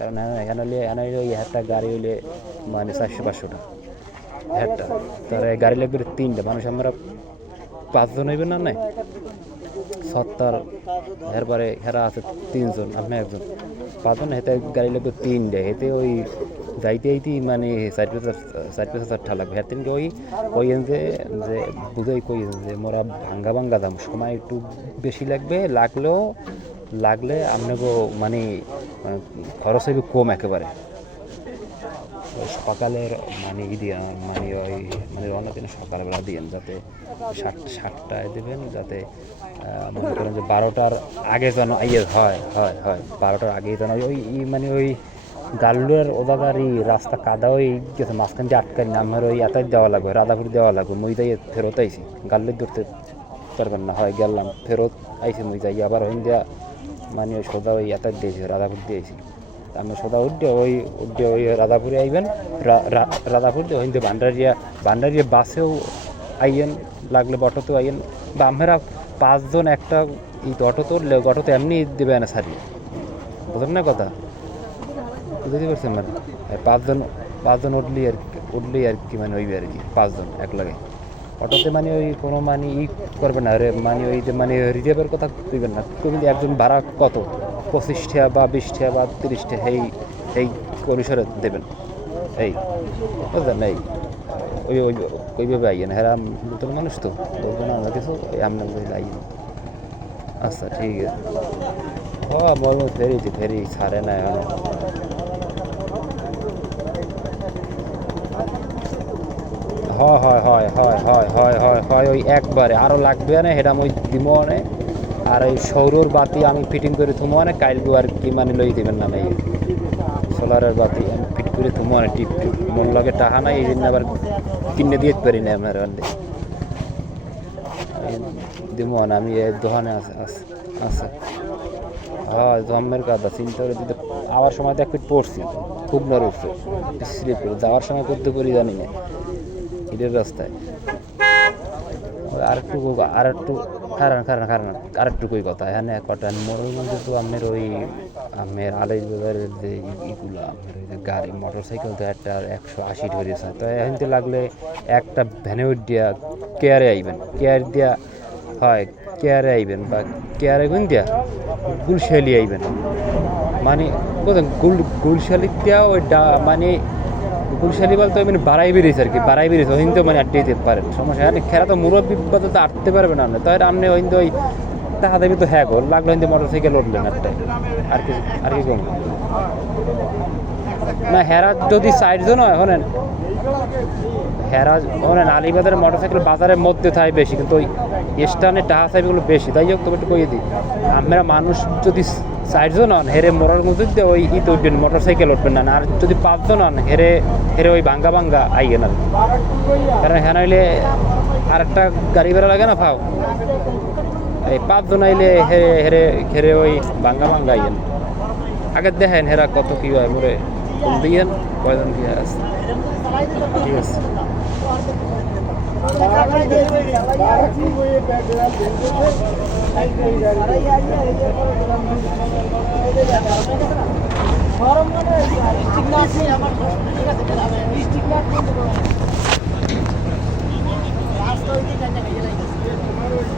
কারণ এখানে- এখানে হলে এখানে হলে ওই একটা গাড়ি হইলে মানে চারশো পাঁচশো টাকা। একটা তার গাড়ি লাগবে তিনটে। মানুষ আমরা পাঁচজন হইবে না নাই? সত্তর এরপরে হেরা আছে তিনজন আপনি একজন। পাঁচজন, হেতে গাড়ি লাগবে তিনটে। হেতে ওই যাইতে যাইতে মানে চার পাঁচ চার পাঁচ হাজার টাকা লাগবে। হের তিনকে ওই কইয়েন যে যে বুঝাই কইয়েন যে মোরা ভাঙ্গা ভাঙ্গা দাম। সময় একটু বেশি লাগবে, লাগলেও লাগলে আপনাকে মানে খরচ হইবে কম একেবারে। ওই সকালের মানে দিয়ে মানে ওই মানে রওনা দিন সকালবেলা দিয়েন যাতে সাত, সাতটায় দেবেন, যাতে মনে করেন যে বারোটার আগে যেন ইয়ে হয় হয় হয়, বারোটার আগেই যেন ওই মানে ওই গাল্লুর ওদাগারি রাস্তা কাদা ওই গেছে, মাঝখান দিয়ে আটকাই নামের ওই এতাই দেওয়া লাগবে, রাধাপুর দেওয়া লাগবে, মই ফেরত আইছি। গাল্লুর ধরতে পারবেন না, হয় গেলাম, ফেরত আইছি, মই যাই, আবার হইন দিয়া মানে সোজা ওই এতাই দিয়েছি, রাধাপুর দিয়েছি। আমি সোজা উঠে ওই উঠে ওই রাধাপুরে আইবেন রাধাপুর দিয়ে ওই ভান্ডারিয়া ভান্ডারিয়া বাসেও আইয়েন, লাগলে অটোতেও আইয়েন। বা আমরা পাঁচজন একটা এই অটো তো অটো তো এমনি দেবে না সারি। বুঝলেন না কথা? বুঝতে পারছেন মানে? পাঁচজন পাঁচজন উঠলি আর কি, উঠলি আর কি মানে ওইবে আর কি, পাঁচজন এক লাগে অটোতে মানে ওই কোনো মানে ই করবে না মানে ওই যে মানে রিজার্ভের কথা কইবেন না। কিন্তু একজন ভাড়া কত? পঁচিশ টাকা বা বিশ টাকা বা তিরিশ টাকা এই এই অনুসারে দেবেন। এই বুঝলেন এই ওই ওই, ওইভাবে আইয়েন হ্যাঁ নতুন মানুষ তো, বলব না আমরা কিছু আপনার আইয়েন আচ্ছা ঠিক আছে। হ্যাঁ বলব ফেরিছি ফেরি ছাড়ে না এখন। হয় হয় হয় হয় হয় হয় হয় হয়, ওই একবারে। আরও লাগবে না, সেটা মই দিব আর এই সৌরর বাতি আমি ফিটিং করে থুমো না, কাইলগু আর কি মানে লই দিবেন না নাই। সোলারের বাতি আমি ফিট করে থুমো না, টিপ টিপ। মোর লগে টাকা নাই এই জন্য আবার কিনে দিয়ে পারি না আমার বান্ধে দিব না, আমি এই দোকানে আছে আছে হ্যাঁ জন্মের কথা, চিন্তা করে দিতে আবার সময় তো এক ফিট পড়ছি। খুব উঠছে স্লিপ করে। যাওয়ার সময় করতে পারি, জানি না। ঈদের রাস্তায়। ওই আর একটু আর একটু খারান খারান খারান, আর একটু কই কথা হ্যাঁ কটা মধ্যে তো ওই আমের আলাই ইগুলা ওই যে গাড়ি মোটর সাইকেল তো একটা একশো আশি ধরেছে তো এখানতে লাগলে একটা ভ্যানে দিয়া কেয়ারে আইবেন, কেয়ার দিয়া হয়, কেয়ারে আইবেন বা কেয়ারে গুন দিয়া গুলশালি আইবেন। মানে গুল গুলশালি দিয়া ওই মানে ওই মানে বাড়াই বেরিয়েছে আর কি, বাড়াই বেরিয়েছে, ওই তো মানে আটকে পারেন সমস্যা মানে খেলা তো মুরব্বী তো আটতে পারবে না আপনি তো এর আপনি ওই ওই তো হ্যাঁ গো, লাগল উঠলেন একটা আর কি আর কি করবেন না, হেরা যদি সাইড জন হয় শোনেন হেরা শোনেন আলিবাজারের মোটর সাইকেল বাজারের মধ্যে থাকে বেশি, কিন্তু ওই স্টানে টাকা বেশি। তাই হোক তবে একটু কইয়ে দিই, আমরা মানুষ যদি চারজন হন হেরে মরার মধ্যে দিয়ে ওই ইট উঠবেন মোটর সাইকেল উঠবেন না, আর যদি পাঁচজন হন হেরে হেরে ওই ভাঙ্গা ভাঙ্গা আইয়ে না। কারণ হ্যাঁ নইলে আর একটা গাড়ি ভাড়া লাগে না ফাও এই পাঁচজন আইলে হেরে হেরে হেরে ওই ভাঙ্গা ভাঙ্গা আইয়েন আগে দেখেন হেরা কত কি হয়, মোরে দিয়েন, কয়জন কি আছে? ঠিক আছে। গরম মানে ডিস্ট্রিক্ট না আছে আমার ঠিক আছে ডিস্ট্রিক্ট না রাস্তা ওই দিকে তোমার ওই